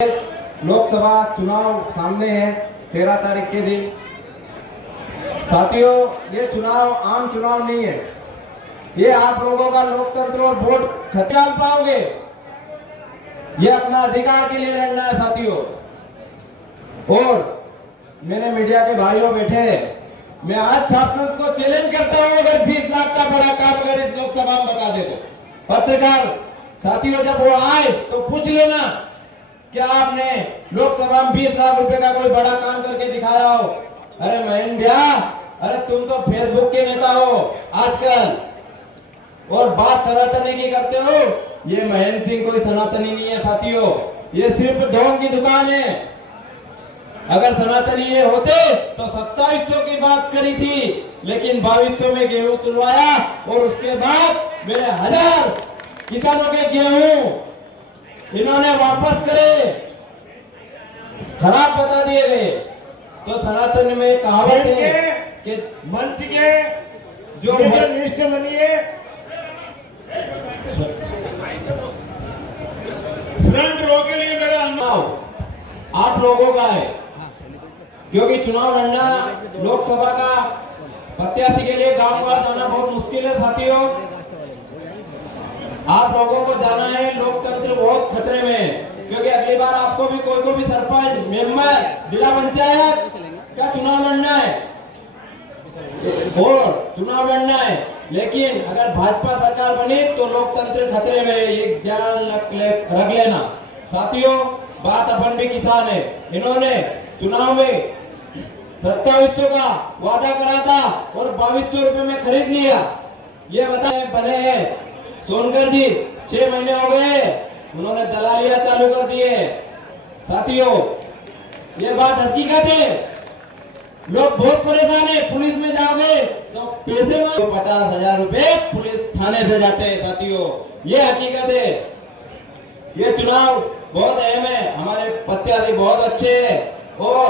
लोकसभा चुनाव सामने है 13 तारीख के दिन। साथियों, ये चुनाव आम चुनाव नहीं है। ये आप लोगों का लोकतंत्र और वोट खत्म पाओगे। ये अपना अधिकार के लिए लड़ना है साथियों। और मेरे मीडिया के भाइयों बैठे हैं, मैं आज शासन को चैलेंज करता हूं, अगर 20 लाख का बड़ा काम अगर इस लोकसभा में बता दे तो पत्रकार साथियों जब वो आए तो पूछ लेना क्या आपने लोकसभा में 20 लाख रुपए का कोई बड़ा काम करके दिखाया हो। अरे महेंद्र भैया, अरे तुम तो फेसबुक के नेता हो आजकल और बात सनातनी की करते हो। ये महेंद्र सिंह कोई सनातनी नहीं है साथियों, ये सिर्फ ढोंग की दुकान है। अगर सनातनी ये होते तो 2700 की बात करी थी, लेकिन 2200 में गेहूं तुलवाया और उसके बाद मेरे 1000 किसानों के गेहूं इन्होंने वापस करे, खराब बता दिए गए। तो सनातन में कहावत है कि मंच के जो लिस्ट बनी है फ्रंट रो के लिए मेरा अनुरोध आप लोगों का है, क्योंकि चुनाव लड़ना लोकसभा का प्रत्याशी के लिए गांव का जाना बहुत मुश्किल है साथियों। आप लोगों को जाना है, लोकतंत्र बहुत खतरे में है, क्योंकि अगली बार आपको भी कोई को भी सरपंच मेंबर जिला पंचायत का चुनाव लड़ना है और चुनाव लड़ना है। लेकिन अगर भाजपा सरकार बनी तो लोकतंत्र खतरे में है, ये ध्यान रख लेना साथियों। बात अपन भी किसान है, इन्होंने चुनाव में 2700 का वादा करा था और 2200 रुपए में खरीद लिया। ये बताए बने हैं सोनकर जी 6 महीने हो गए, उन्होंने दलालियां चालू कर दिए साथियों। ये बात हकीकत है, लोग बहुत परेशान है। पुलिस में जाओगे तो पैसे मांगो, 50,000 रुपए पुलिस थाने से जाते हैं साथियों, ये हकीकत है। ये चुनाव बहुत अहम है, हमारे प्रत्याशी बहुत अच्छे हैं और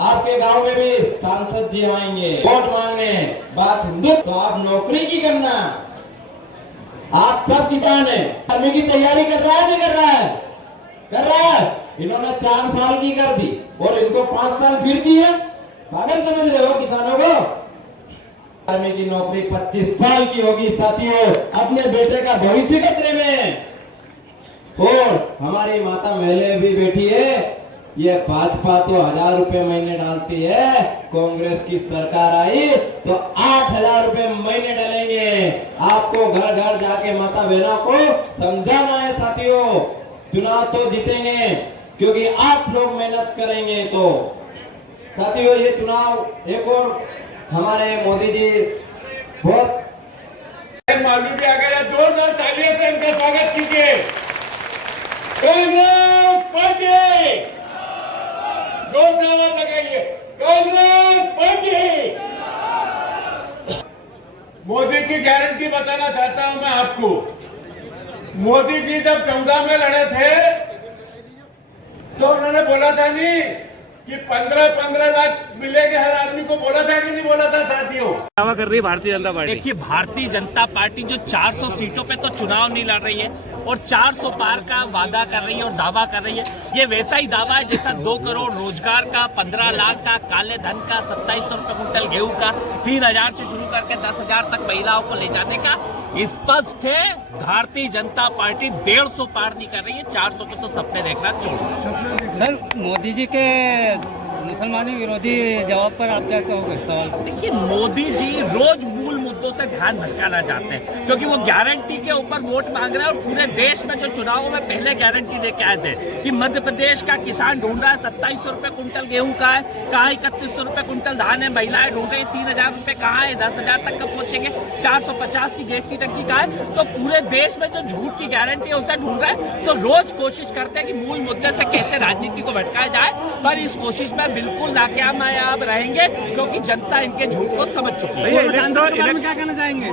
आपके गांव में भी सांसद जी आएंगे वोट मांगने। बात हिंदू तो आप नौकरी की करना, आप सब किसान हैं। आर्मी की तैयारी कर रहा है नहीं कर रहा है? कर रहा है। इन्होंने 4 साल की कर दी और इनको 5 साल फिर की है। पागल समझ रहे हो किसानों को? आर्मी की नौकरी 25 साल की होगी साथियों। अपने बेटे का भविष्य खतरे में। और हमारी माता महिलाएं भी बैठी है, ये भाजपा तो 1000 रुपए महीने डालती है, कांग्रेस की सरकार आई तो 8000 रुपए महीने डालेंगे। आपको घर घर जाके माता बहनों को समझाना है साथियों। चुनाव तो जीतेंगे क्योंकि आप लोग मेहनत करेंगे। तो साथियों, ये चुनाव एक और हमारे मोदी जी बहुत मालूम भी आ गया। जोरदार तालियों से इनका स्वागत कीजिए। कांग्रेस पार्टी जोरदार लगाइए, कांग्रेस पार्टी। मोदी की गारंटी बताना चाहता हूं मैं आपको। मोदी जी जब 14 में लड़े थे तो उन्होंने बोला था नहीं कि 15-15 लाख मिलेंगे हर आदमी को, बोला था कि नहीं बोला था साथियों? दावा कर रही है भारतीय जनता पार्टी। देखिए, भारतीय जनता पार्टी जो 400 सीटों पे तो चुनाव नहीं लड़ रही है और 400 पार का वादा कर रही है और दावा कर रही है। ये वैसा ही दावा है जैसा 2 करोड़ रोजगार का, 15 लाख का काले धन का, 2700 रुपए कुंटल गेहूं का, 3000 से शुरू करके 10,000 तक महिलाओं को ले जाने का। स्पष्ट है, भारतीय जनता पार्टी 150 पार नहीं कर रही है, 400 को तो सपने देखना छोड़ दो। सर, मोदी जी के मुसलमानी विरोधी जवाब पर आप क्या कहोगे? सवाल देखिए, मोदी जी रोज मूल मुद्दों से ध्यान भटकाना चाहते हैं, क्योंकि वो गारंटी के ऊपर वोट मांग रहे हैं। और पूरे देश में जो चुनावों में पहले गारंटी दे के आए थे कि मध्य प्रदेश का किसान ढूंढ रहा है 2700 रुपए कुंटल गेहूं का है, कहाँ 3100 रुपए कुंटल धान है, महिलाएं ढूंढ रही है 3000 रुपए कहाँ है, 10,000 तक कब पहुंचेंगे, 450 की गैस की टंकी कहाँ है। तो पूरे देश में जो झूठ की गारंटी है उसे ढूंढ रहा है। तो रोज कोशिश करते हैं कि मूल मुद्दे से कैसे राजनीति को भटकाया जाए, पर इस कोशिश में बिल्कुल नाकामयाब रहेंगे, क्योंकि जनता इनके झूठ को समझ चुकी है। क्या कहना चाहेंगे?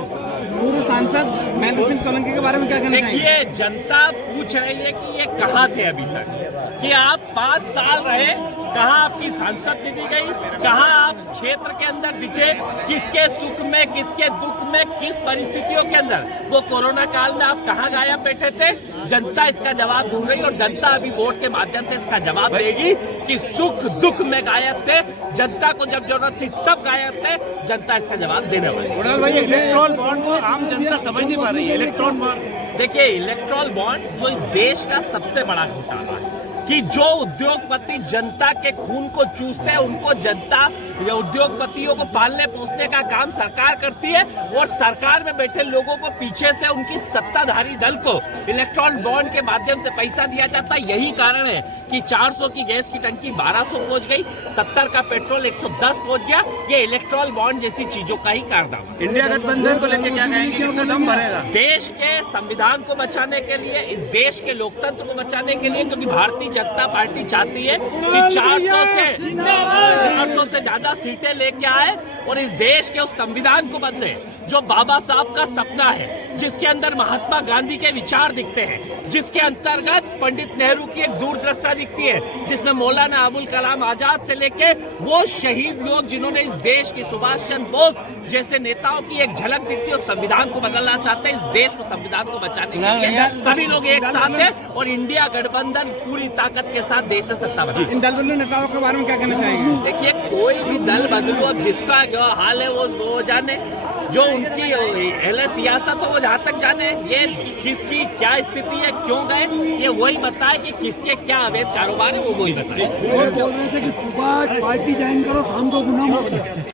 पूर्व सांसद महेंद्र सिंह सोलंकी के बारे में क्या कहना चाहेंगे? देखिए, जनता पूछ रही है कि ये कहाँ थे अभी तक। कि आप 5 साल रहे, कहाँ आपकी सांसद निधि गई, कहाँ आप क्षेत्र के अंदर दिखे, किसके सुख में, किसके दुख में, किस परिस्थितियों के अंदर वो कोरोना काल में आप कहाँ गायब बैठे थे। जनता इसका जवाब ढूंढ रही और जनता अभी वोट के माध्यम से इसका जवाब देगी कि सुख दुख में गायब थे, जनता को जब जरूरत थी तब गायब थे, जनता इसका जवाब देने वाली। कुणाल भाई, इलेक्ट्रॉल बॉन्ड को आम जनता समझ नहीं पा रही है। इलेक्ट्रॉल बॉन्ड, देखिए, इलेक्ट्रॉल बॉन्ड जो इस देश का सबसे बड़ा घोटाला है कि जो उद्योगपति जनता के खून को चूसते हैं, उनको जनता या उद्योगपतियों को पालने पोसने का काम सरकार करती है और सरकार में बैठे लोगों को पीछे से उनकी सत्ताधारी दल को इलेक्ट्रॉल बॉन्ड के माध्यम से पैसा दिया जाता है। यही कारण है कि 400 की गैस की टंकी 1200 पहुंच गई, 70 का पेट्रोल 110 पहुंच गया। ये इलेक्ट्रॉल बॉन्ड जैसी चीजों का ही कारनामा। इंडिया गठबंधन को लेकर क्या कहेंगे, कितना दम भरेगा? देश के संविधान को बचाने के लिए, इस देश के लोकतंत्र को बचाने के लिए, क्योंकि भारतीय जनता पार्टी चाहती है कि 400 से ज्यादा सीटें लेके आए और इस देश के उस संविधान को बदले जो बाबा साहब का सपना है, जिसके अंदर महात्मा गांधी के विचार दिखते हैं, जिसके अंतर्गत पंडित नेहरू की एक दूरदृष्टा दिखती है, जिसमें मौलाना अबुल कलाम आजाद से लेके वो शहीद लोग जिन्होंने इस देश की, सुभाष चंद्र बोस जैसे नेताओं की एक झलक दिखती है। उस संविधान को बदलना चाहते हैं, इस देश को संविधान को बचाने के लिए सभी लोग एक साथ हैं और इंडिया गठबंधन पूरी ताकत के साथ देश में सत्ता बचाएगा। इन दल बदलू नेताओं के बारे में क्या कहना चाहेंगे? देखिए, कोई भी दल बदलू, अब जिसका जो हाल है वो जाने, जो उनकी अहले सियासत हो वो जहाँ तक जाने, ये किसकी क्या स्थिति है, क्यों गए, ये वही बताए कि किसके क्या अवैध कारोबार है, वो वही बताए। वो बोल रहे थे कि सुबह पार्टी ज्वाइन करो, शाम को गुनाह मत करो।